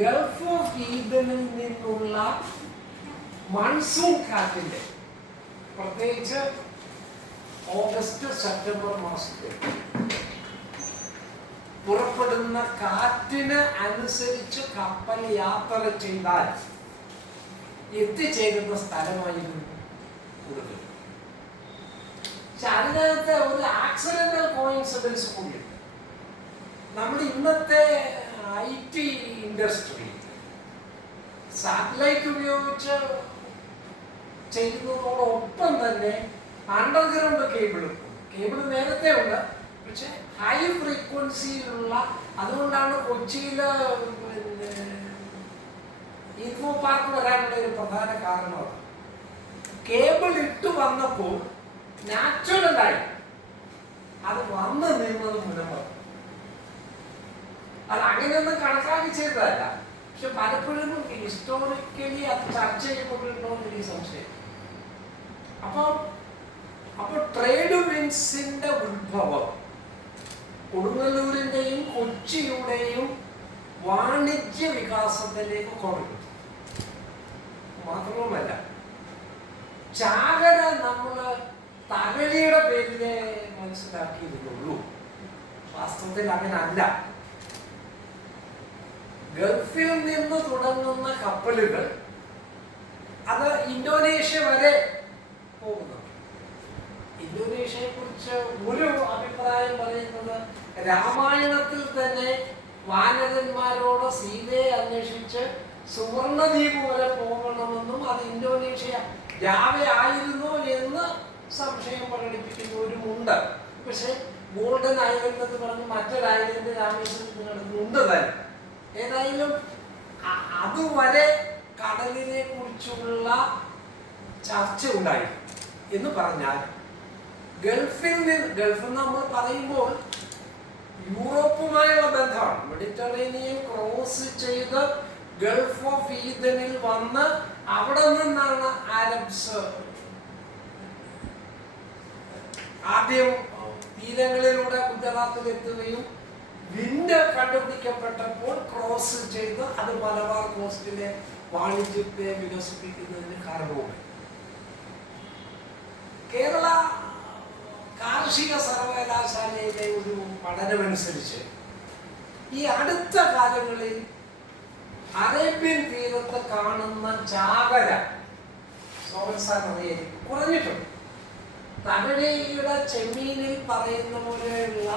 Gulf of ഈഡനിൽ നിന്നുള്ള monsoon കാറ്റിന്റെ, പ്രത്യേകിച്ച് ഓഗസ്റ്റ് സെപ്റ്റംബർ മാസത്തിൽ പുറപ്പെടുന്ന കാറ്റിന് അനുസരിച്ച് കപ്പൽ യാത്ര ചെയ്താൽ എത്തിച്ചേരുന്ന സ്ഥലമായിരുന്നു കൂടുതൽ. പക്ഷെ അതിനകത്ത് ഒരു ആക്സിഡന്റൽ കോയിൻസിഡൻസ് കൂടിയുണ്ട്. നമ്മുടെ ഇന്നത്തെ IT ഇൻഡസ്ട്രി സാറ്റലൈറ്റ് ഉപയോഗിച്ച് ചെയ്യുന്നതോടൊപ്പം തന്നെ അണ്ടർഗ്രൗണ്ട് കേബിൾ നേരത്തെ ഉണ്ട്. പക്ഷെ ഹൈ ഫ്രീക്വൻസിയിലുള്ള, അതുകൊണ്ടാണ് കൊച്ചിയില് ഇൻഫോ പാർക്ക് വരാനുള്ള ഒരു പ്രധാന കാരണം. കേബിൾ ഇട്ട് വന്നപ്പോൾ നാച്ചുറലായി അത് വന്ന് നിന്നത് മുന്നോട്ട്. അത് അങ്ങനെയൊന്നും കണക്കാക്കി ചെയ്തതല്ല. പക്ഷെ പലപ്പോഴും ഹിസ്റ്റോറിക്കലി അത് ചർച്ച ചെയ്യപ്പെട്ടിട്ടുണ്ടോ എന്ന് എനിക്ക് സംശയം. അപ്പോൾ ട്രേഡ് വിൻസിന്റെ ഉത്ഭവം കൊടുങ്ങല്ലൂരിന്റെയും കൊച്ചിയുടെയും വാണിജ്യ വികാസത്തിലേക്ക് കൊണ്ടുവരും. മാത്രവുമല്ല, ചാകര നമ്മള് തകഴിയുടെ പേരിലെ മനസ്സിലാക്കിയിരുന്നുള്ളൂ. വാസ്തവത്തിൽ അങ്ങനല്ല. ഗൾഫിൽ നിന്ന് തുടങ്ങുന്ന കപ്പലുകൾ അത് ഇന്തോനേഷ്യ വരെ പോകുന്നു. ഇന്തോനേഷ്യയെ കുറിച്ച് ഒരു അഭിപ്രായം പറയുന്നത്, രാമായണത്തിൽ തന്നെ വാനരന്മാരോട് സീതയെ അന്വേഷിച്ച് സുവർണദ്വീപ് വരെ പോകണമെന്നും അത് ഇന്തോനേഷ്യ ജാവ ആയിരുന്നു എന്ന് സംശയം പ്രകടിപ്പിക്കുന്നവരുമുണ്ട്. പക്ഷെ ഗോൾഡൻ ഐലൻഡ് എന്ന് പറഞ്ഞ് മറ്റൊരു ഐലൻഡ് രാമേശ്വരത്തിൽ നടക്കുന്നുണ്ട് തന്നെ. ഏതായാലും അതുവരെ കടലിനെ കുറിച്ചുള്ള ചർച്ച ഉണ്ടായി എന്ന് പറഞ്ഞാൽ, ഗൾഫ് നമ്മൾ പറയുമ്പോൾ യൂറോപ്പുമായുള്ള ബന്ധമാണ്. മെഡിറ്ററേനിയൻ ക്രോസ് ചെയ്ത് ഗൾഫ് ഓഫ് ഈഡനിൽ വന്ന് അവിടെ നിന്നാണ് അറബ്സ് ആദ്യം തീരങ്ങളിലൂടെ ഗുജറാത്തിൽ എത്തുകയും വിൻഡ് കണ്ടുപിടിക്കപ്പെട്ടപ്പോൾ ക്രോസ് ചെയ്ത് അത് മലബാർ കോസ്റ്റിലെ വാണിജ്യത്തെ വികസിപ്പിക്കുന്നതിന് കാരണവുമായി. കേരള കാർഷിക സർവകലാശാലയിലെ ഒരു പഠനമനുസരിച്ച് ഈ അടുത്ത കാലങ്ങളിൽ അറേബ്യൻ തീരത്ത് കാണുന്ന ചാകര കുറഞ്ഞിട്ടുണ്ട്. തമിഴയുടെ ചെമ്മീനിൽ പറയുന്ന പോലെയുള്ള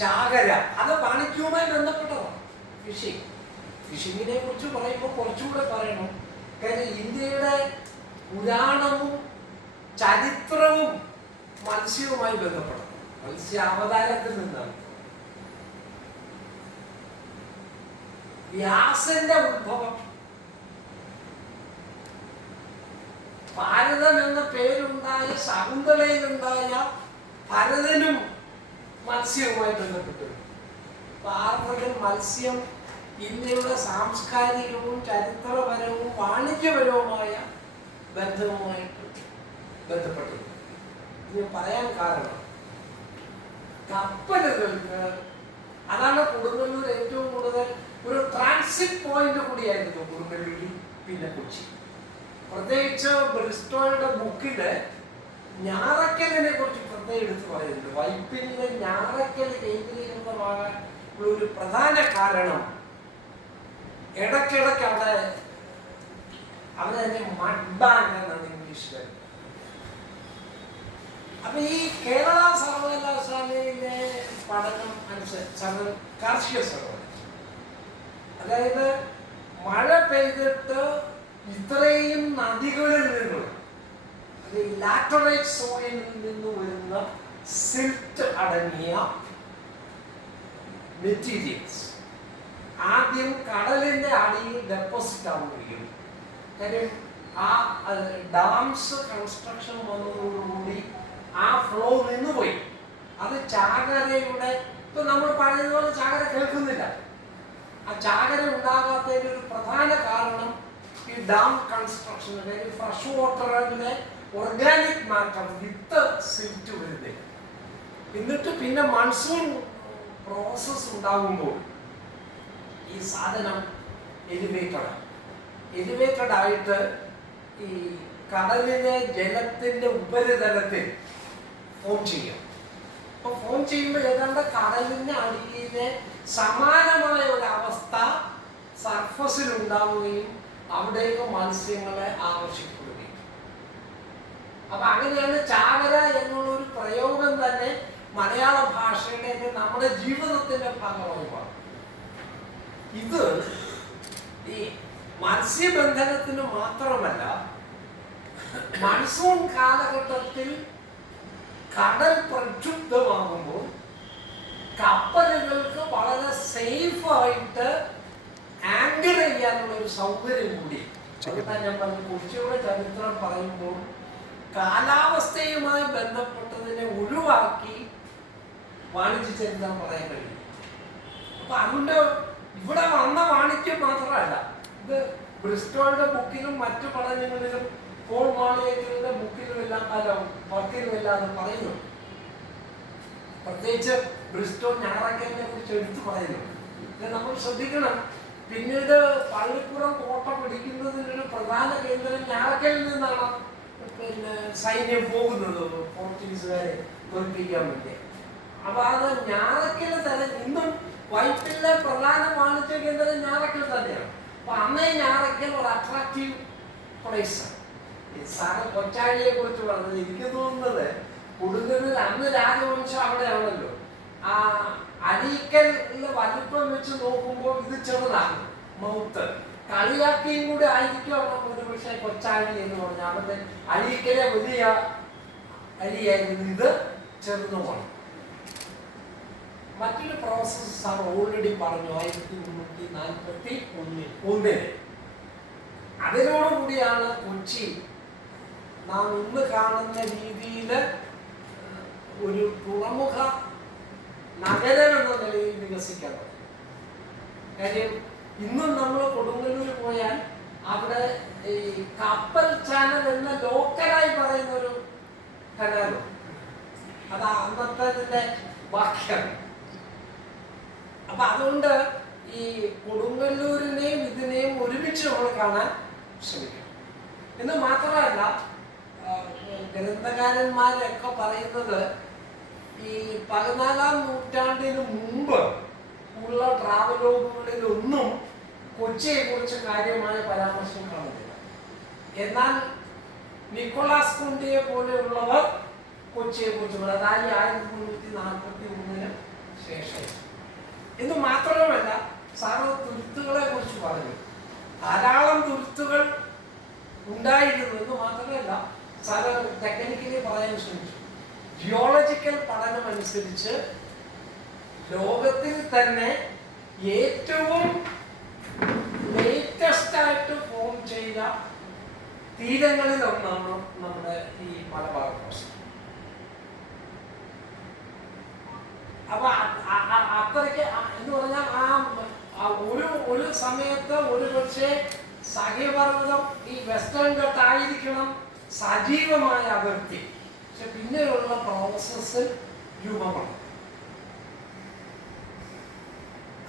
ചാകര അത് വാണിജ്യവുമായി ബന്ധപ്പെട്ടതാണ്. ഫിഷിങ്ങിനെ കുറിച്ച് പറയുമ്പോൾ കുറച്ചുകൂടെ പറയണം. കാര്യം ഇന്ത്യയുടെ പുരാണവും ചരിത്രവും മത്സ്യവുമായി ബന്ധപ്പെടണം. മത്സ്യാവതാരത്തിൽ നിന്നാണ്. വ്യാസന്റെ ഉത്ഭവം, ഭാരതം എന്ന പേരുണ്ടായ ശകുന്തളയിലുണ്ടായ ഭരതനും മത്സ്യവുമായി ബന്ധപ്പെട്ടു. ഭാരതത്തിൽ മത്സ്യം ഇന്ത്യയുടെ സാംസ്കാരികവും ചരിത്രപരവും വാണിജ്യപരവുമായ ബന്ധവുമായിട്ട് ബന്ധപ്പെട്ടു. ഇത് പറയാൻ കാരണം, കപ്പലുകൾക്ക് അതാണ് കൊടുങ്ങല്ലൂർ ഏറ്റവും കൂടുതൽ ഒരു ട്രാൻസിറ്റ് പോയിന്റ് കൂടിയായിരുന്നു. കൊടുങ്ങല്ലൂരിൽ പിന്നെ കൊച്ചി. പ്രത്യേകിച്ച് ബ്രിസ്റ്റോയുടെ ബുക്കില് ഞാറക്കലിനെ കുറിച്ച് പ്രത്യേകം എടുത്ത് പറയുന്നുണ്ട്. വൈപ്പിനിലെ ഞാറക്കൽ കേന്ദ്രീകൃതമാകാൻ ഉള്ള ഒരു പ്രധാന കാരണം, ഇടയ്ക്കിടയ്ക്ക് അവരെ മഡ് ബാങ്ക് എന്നാണ് ഇംഗ്ലീഷിൽ. അപ്പൊ ഈ കേരള സർവകലാശാലയിലെ പഠനം അനുസരിച്ച്, കാർഷിക സർവകലാശാല, അതായത് മഴ പെയ്തിട്ട് ഇത്രയും നദികളിൽ നിന്നും ലാറ്ററൈറ്റ് സോയിലിൽ നിന്ന് വരുന്ന സിൽറ്റ് അടങ്ങിയ മെറ്റീരിയൽസ് ആദ്യം കടലിന്റെ അടിയിൽ ഡെപ്പോസിറ്റ് ആവുകയും, കാര്യം ആ ഡാംസ് കൺസ്ട്രക്ഷൻ വന്നതോടുകൂടി ആ ഫ്ലോ നിന്നുപോയി. അത് ചാകരയുടെ, ഇപ്പൊ നമ്മൾ പറയുന്നതുപോലെ ചാകര കേൾക്കുന്നില്ല. ആ ചാകര ഉണ്ടാകാത്തതിന് ഒരു പ്രധാന കാരണം ഈ ഡാം കൺസ്ട്രക്ഷൻ, അതായത് ഫ്രഷ് വാട്ടറിലെ ഓർഗാനിക് മാറ്റർ വിത്ത് സിൽറ്റ് വരുന്നില്ല. എന്നിട്ട് പിന്നെ മൺസൂൺ പ്രോസസ് ഉണ്ടാകുമ്പോൾ ഈ സാധനം എലിവേറ്റഡ് ആയിട്ട് ഈ കടലിലെ ജലത്തിന്റെ ഉപരിതലത്തിൽ ഫോം ചെയ്യും. അപ്പൊ ഫോം ചെയ്യുമ്പോൾ ഏതാണ്ട് കടലിന്റെ അടിയിലെ സമാനമായ ഒരു അവസ്ഥ സർഫസിൽ ഉണ്ടാവുകയും അവിടേക്ക് മത്സ്യങ്ങളെ ആകർഷിക്കുകയും. അപ്പൊ അങ്ങനെയാണ് ചാകര എന്നുള്ളൊരു പ്രയോഗം തന്നെ മലയാള ഭാഷയുടെ നമ്മുടെ ജീവിതത്തിന്റെ ഭാഗമായി മാറും. ഇത് ഈ മത്സ്യബന്ധനത്തിന് മാത്രമല്ല, മൺസൂൺ കാലഘട്ടത്തിൽ കടൽ പ്രക്ഷുബ്ധമാകുമ്പോൾ കപ്പലുകൾക്ക് വളരെ സേഫായിട്ട് ആങ്കർ ചെയ്യാനുള്ള ഒരു സൗകര്യം കൂടി. ഞാൻ പറഞ്ഞു, കൊച്ചിയുടെ ചരിത്രം പറയുമ്പോൾ കാലാവസ്ഥയുമായി ബന്ധപ്പെട്ടതിനെ ഒഴിവാക്കി വാണിജ്യ ചരിത്രം പറയാൻ കഴിയും. അപ്പൊ അതുകൊണ്ട് ഇവിടെ വന്ന വാണിജ്യം മാത്രമല്ല, ഇത് ബ്രിസ്റ്റോളുടെ ബുക്കിലും മറ്റു പഠനങ്ങളിലും പോൾ മാളിയേക്കലിന്റെ ബുക്കിലും എല്ലാം വർക്കിലും എല്ലാം അത് പറയുന്നു. പ്രത്യേകിച്ച് ബ്രിസ്റ്റോ ഞാറക്കലിനെ കുറിച്ച് എടുത്തു പറയുന്നു. ഇത് നമ്മൾ ശ്രദ്ധിക്കണം. പിന്നീട് പള്ളിപ്പുറം കോട്ട പിടിക്കുന്നതിനൊരു പ്രധാന കേന്ദ്രം ഞാറക്കലിൽ നിന്നാണ് സൈന്യം പോകുന്നത് പോർച്ചുഗീസുകാരെ തോൽപ്പിക്കാൻ വേണ്ടി. അപ്പൊ അത് ഞാറക്കൽ തന്നെ ഇന്നും വൈപ്പിലെ പ്രധാന വാണിജ്യ കേന്ദ്രം ഞാറക്കൽ തന്നെയാണ്. അപ്പൊ അന്നേ ഞാറക്കൽ ഒരു അട്രാക്റ്റീവ് പ്ലേസ്. സാറ് കൊച്ചാഴിയെ കുറിച്ച് പറഞ്ഞത് എനിക്ക് തോന്നുന്നത് കൊടുങ്ങല്ലൂർ അന്ന് രാജവംശം അവിടെയാണല്ലോ. ആ അരീക്കലിന്റെ വലിപ്പം വെച്ച് നോക്കുമ്പോൾ ഇത് ചെറുതാണ് മൗത്ത്. കളിയാക്കിയും കൂടെ ആയിരിക്കും ഒരു പക്ഷേ കൊച്ചാഴി എന്ന് പറഞ്ഞാൽ അവരുടെ അരീക്കലെ വലിയ അരിയായിരുന്നു, ഇത് ചെറുതുമാണ്. മറ്റൊരു പ്രോസസ് സാർ ഓൾറെഡി പറഞ്ഞു, 1341. അതിനോടുകൂടിയാണ് കൊച്ചി നാം ഇന്ന് കാണുന്ന രീതിയിൽ ഒരു തുറമുഖ നഗരം എന്ന നിലയിൽ വികസിക്കണം. കാര്യം ഇന്നും നമ്മൾ കൊടുങ്ങല്ലൂർ പോയാൽ അവിടെ ഈ കപ്പൽ ചാനൽ എന്ന ലോക്കലായി പറയുന്ന ഒരു കനാലും അത് അന്നത്തെ ബാക്കിയാണ്. അപ്പൊ അതുകൊണ്ട് ഈ കൊടുങ്ങല്ലൂരിനെയും ഇതിനെയും ഒരുമിച്ച് നമ്മൾ കാണാൻ ശ്രമിക്കണം. എന്ന് മാത്രമല്ല, ഗ്രന്ഥകാരന്മാരൊക്കെ പറയുന്നത് ഈ 14-ാം നൂറ്റാണ്ടിന് മുമ്പ് ഉള്ള ട്രാവലോഗുകളിലൊന്നും കൊച്ചിയെ കുറിച്ച് കാര്യമായ പരാമർശം കാണുന്നില്ല. എന്നാൽ നിക്കോളാസ് കുണ്ടിയെ പോലെയുള്ളവർ കൊച്ചിയെ കുറിച്ച് പറയും, അതായത് 1341 ശേഷം. എന്ന് മാത്രമല്ല, സാറ് തുരുത്തുകളെ കുറിച്ച് പറഞ്ഞു. ധാരാളം തുരുത്തുകൾ ഉണ്ടായിരുന്നു എന്ന് മാത്രമല്ല, സാറ് ടെക്നിക്കലി പറയാൻ ശ്രമിച്ചു. ജിയോളജിക്കൽ പഠനം അനുസരിച്ച് ലോകത്തിൽ തന്നെ ഏറ്റവും ലേറ്റസ്റ്റ് ആയിട്ട് ഫോം ചെയ്ത തീരങ്ങളിൽ ഒന്നാണ് നമ്മുടെ ഈ മലബാർ കോസ്റ്റ്. അപ്പൊ അത്രയ്ക്ക് എന്ന് പറഞ്ഞാൽ ആ ഒരു സമയത്ത് ഒരു പക്ഷേ സഹ്യപർവ്വതം ഈ വെസ്റ്റേൺ ഘട്ട് ആയിരിക്കണം സജീവമായ അതിർത്തി. പക്ഷെ പിന്നെയുള്ള പ്രോസസ്സിൽ രൂപമാണ്.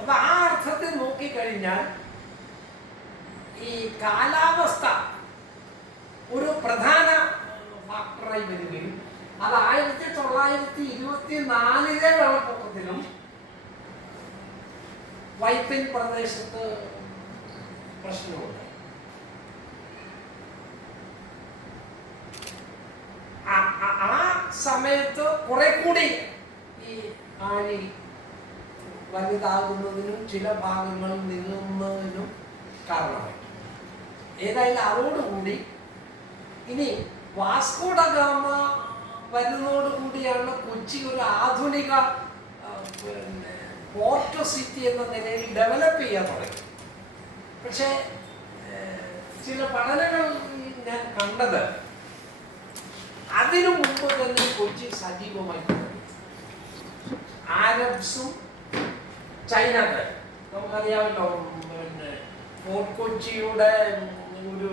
അപ്പൊ ആ അർത്ഥത്തിൽ നോക്കിക്കഴിഞ്ഞാൽ ഈ കാലാവസ്ഥ ഒരു പ്രധാന ഫാക്ടറായി വരികയും അത് 1924 വെള്ളപ്പൊക്കത്തിലും വൈപ്പിൻ പ്രദേശത്ത് പ്രശ്നമുണ്ട്. ആ സമയത്ത് കുറെ കൂടി ഈ ആഴി വലുതാകുന്നതിനും ചില ഭാഗങ്ങൾ നീങ്ങുന്നതിനും കാരണമായി. ഏതായാലും അതോടുകൂടി ഇനി വാസ്കോ ഡ ഗാമ വരുന്നതോടുകൂടിയാണ് കൊച്ചി ഒരു ആധുനിക പോർട്ട് സിറ്റി എന്ന നിലയിൽ ഡെവലപ്പ് ചെയ്യാൻ തുടങ്ങി. പക്ഷേ ചില പഠനങ്ങൾ ഞാൻ കണ്ടത് അതിനു മുമ്പ് തന്നെ കൊച്ചി സജീവമായി തുടങ്ങി. ആരബ്സും ചൈനക്കാരും നമുക്കറിയാമല്ലോ. ഫോർട്ട് കൊച്ചിയുടെ ഒരു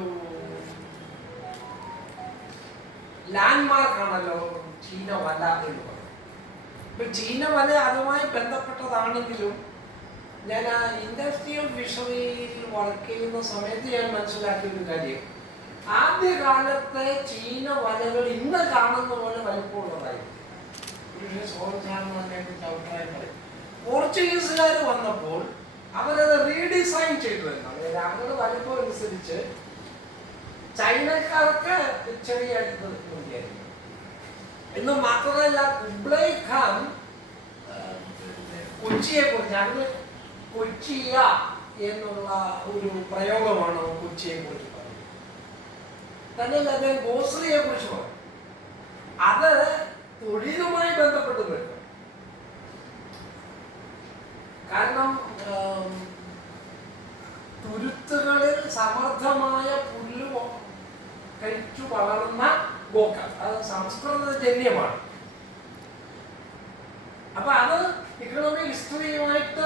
ലാൻഡ്മാർക്കാണല്ലോ ചീന വല എന്ന് പറയുന്നത്. ഇപ്പൊ ചീന വല അതുമായി ബന്ധപ്പെട്ടതാണെങ്കിലും ഞാൻ ആ ഇൻഡസ്ട്രിയൽ ഫിഷറിയിൽ വർക്ക് ചെയ്യുന്ന സമയത്ത് ഞാൻ മനസ്സിലാക്കിയ ഒരു കാര്യം, ആദ്യകാലത്തെ ചീന വലകൾ ഇന്ന് കാണുന്ന പോലെ വലുപ്പമുള്ളതായിരുന്നു. അഭിപ്രായം പറയും. പോർച്ചുഗീസുകാർ വന്നപ്പോൾ അവരത് റീഡിസൈൻ ചെയ്തു എന്നാണ്. അവരുടെ വലുപ്പം അനുസരിച്ച് ചൈനക്കാർക്ക് ചെറിയ മതിയായിരുന്നു. എന്ന് മാത്രമല്ല, കുബ്ലൈ ഖാൻ കൊച്ചിയെ കുറിച്ച്, അന്ന് കൊച്ചിയ എന്നുള്ള ഒരു പ്രയോഗമാണ് കൊച്ചിയെ കുറിച്ച് പറയുന്നത്. തന്നെയല്ല, അദ്ദേഹം ഗോസ്ലിയെ കുറിച്ച് പറയും. അത് തൊഴിലുമായി ബന്ധപ്പെട്ട് വരും. കാരണം തുരുത്തുകളിൽ സമർത്ഥമായ പുല്ല് കഴിച്ചു വളർന്ന ഗോക്കൾ, അത് സംസ്കൃതജന്യമാണ്. അപ്പൊ അത് ഇക്കണോമിക് ഹിസ്റ്ററിയുമായിട്ട്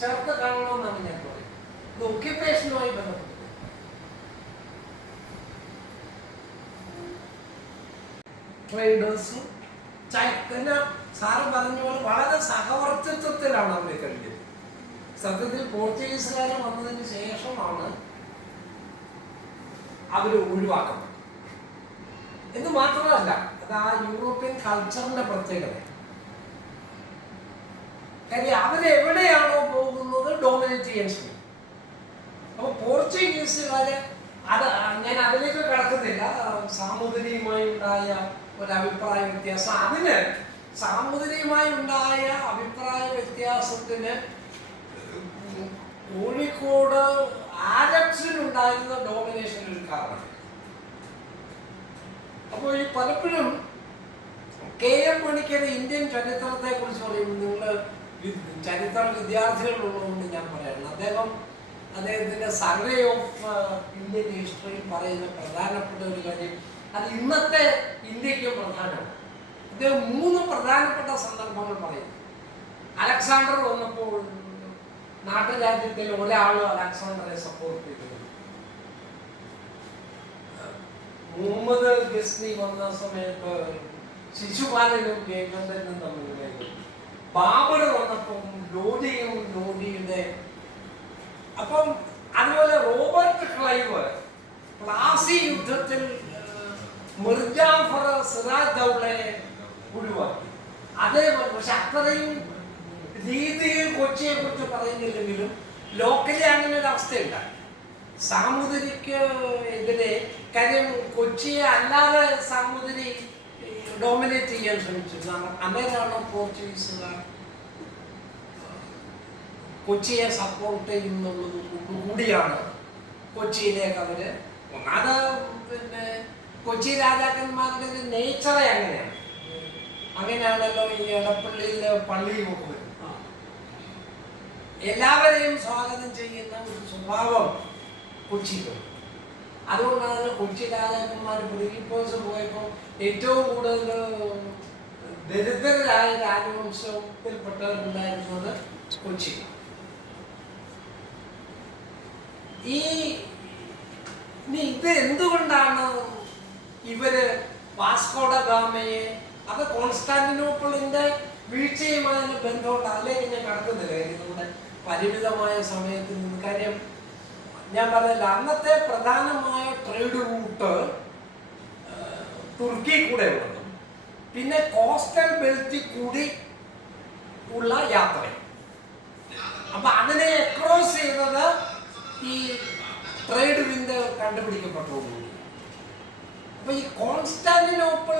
ചേർത്ത് കാണണമെന്നാണ് ഞാൻ പറയുന്നത്. ഇത് ഒക്യുപ്പേഷനുമായി ബന്ധപ്പെട്ട് ട്രേഡേഴ്സും സാറ് പറഞ്ഞ പോലെ വളരെ സഹവർത്തിത്വത്തിലാണ് അവർ കഴിഞ്ഞത്. സത്യത്തിൽ പോർച്ചുഗീസുകാർ വന്നതിന് ശേഷമാണ് അവർ ഒഴിവാക്കുന്നത് എന്ന് മാത്രമല്ല, അത് ആ യൂറോപ്യൻ കൾച്ചറിന്റെ പ്രത്യേകത. കാര്യം അവരെവിടെയാണോ പോകുന്നത് ഡോമിനേറ്റ് ചെയ്യാൻ ശ്രമിക്കും. അപ്പൊ പോർച്ചുഗീസുകാര് അത് ഞാൻ അതിലേക്ക് കടക്കുന്നില്ല. സാമൂതിരിയുമായി ഉണ്ടായ ഒരു അഭിപ്രായ വ്യത്യാസം, അതിന് സാമൂതിരിയുമായി ഉണ്ടായ അഭിപ്രായ വ്യത്യാസത്തിന് കോഴിക്കോട് ആരബ്സിനുണ്ടായിരുന്ന ഡോമിനേഷൻ ഒരു കാരണം. അപ്പോൾ ഈ പലപ്പോഴും KM മണിക്കർ ഇന്ത്യൻ ചരിത്രത്തെ കുറിച്ച് പറയുമ്പോൾ, നിങ്ങൾ ചരിത്ര വിദ്യാർത്ഥികളുള്ളതുകൊണ്ട് ഞാൻ പറയണം, അദ്ദേഹത്തിന്റെ സർവേ ഓഫ് ഇന്ത്യൻ ഹിസ്റ്ററി പറയുന്ന പ്രധാനപ്പെട്ട ഒരു കാര്യം, അത് ഇന്നത്തെ ഇന്ത്യക്ക് പ്രധാനമാണ്. അദ്ദേഹം 3 പ്രധാനപ്പെട്ട സന്ദർഭങ്ങൾ പറയുന്നു. അലക്സാണ്ടർ വന്നപ്പോൾ നാട്ടുരാജ്യത്തിൽ ഒരാൾ അലക്സാണ്ടറെ സപ്പോർട്ട് ചെയ്തു. മുഹമ്മദ് ഗസ്നി വന്ന സമയത്ത് ശിശുപാലനും ജയചന്ദ്രനും തമ്മിൽ, ബാബർ വന്നപ്പോൾ ലോഡിയുടെ, അപ്പം അതുപോലെ റോബർട്ട് ക്ലൈവ് പ്ലാസി യുദ്ധത്തിൽ മിർജാഫർ സിറാജ് ദൗളയെ ഒഴിവാക്കി. അതേപോലെ പക്ഷെ അത്രയും രീതിയിൽ കൊച്ചിയെ കുറിച്ച് പറയുന്നില്ലെങ്കിലും ലോക്കലി അങ്ങനെ ഒരു അവസ്ഥയുണ്ടായി. സാമൂതിരിക്ക് എതിരെ, കാര്യം കൊച്ചിയെ അല്ലാതെ സാമൂതിരി ഡോമിനേറ്റ് ചെയ്യാൻ ശ്രമിച്ചിരുന്നു. അന്നേരമാണ് പോർച്ചുഗീസുകാർ കൊച്ചിയെ സപ്പോർട്ട് ചെയ്യുന്നുള്ളത് കൂടിയാണ് കൊച്ചിയിലേക്ക് അവര് ഒന്നാമത്, പിന്നെ കൊച്ചി രാജാക്കന്മാരുടെ നേച്ചറെ അങ്ങനെയാണല്ലോ. ഈ എടപ്പള്ളിയിൽ പള്ളിയും ഒക്കെ വരും, എല്ലാവരെയും സ്വാഗതം ചെയ്യുന്ന ഒരു സ്വഭാവം കൊച്ചിയിലുണ്ട്. അതുകൊണ്ടാണ് കൊച്ചി രാജാക്കന്മാർ ബ്രിട്ടീഷ് പോയപ്പോൾ ഏറ്റവും കൂടുതൽ ദരിദ്രരായ രാജവംശത്തിൽപ്പെട്ടവരുണ്ടായിരുന്നത് കൊച്ചി. ഇത് എന്തുകൊണ്ടാണ് ഇവര് വാസ്കോഡ ഗാമയെ, അത് കോൺസ്റ്റാന്റിനോപ്പിളിന്റെ വീഴ്ചയുമായി ബന്ധമുണ്ട്. അതിലേക്ക് ഞാൻ കടക്കുന്നില്ല, നമ്മുടെ പരിമിതമായ സമയത്തിൽ നിന്ന്. കാര്യം ഞാൻ പറഞ്ഞില്ല, അന്നത്തെ പ്രധാനമായ ട്രേഡ് റൂട്ട് തുർക്കി കൂടെ ഉള്ളത്, പിന്നെ കോസ്റ്റൽ ബെൽറ്റിൽ കൂടി ഉള്ള യാത്ര. അപ്പൊ അതിനെ ക്രോസ് ചെയ്തത് ഈ ട്രേഡ് വിൻഡ് കണ്ടുപിടിക്കപ്പെട്ടു. അപ്പൊ ഈ കോൺസ്റ്റാന്റിനോപ്പിൾ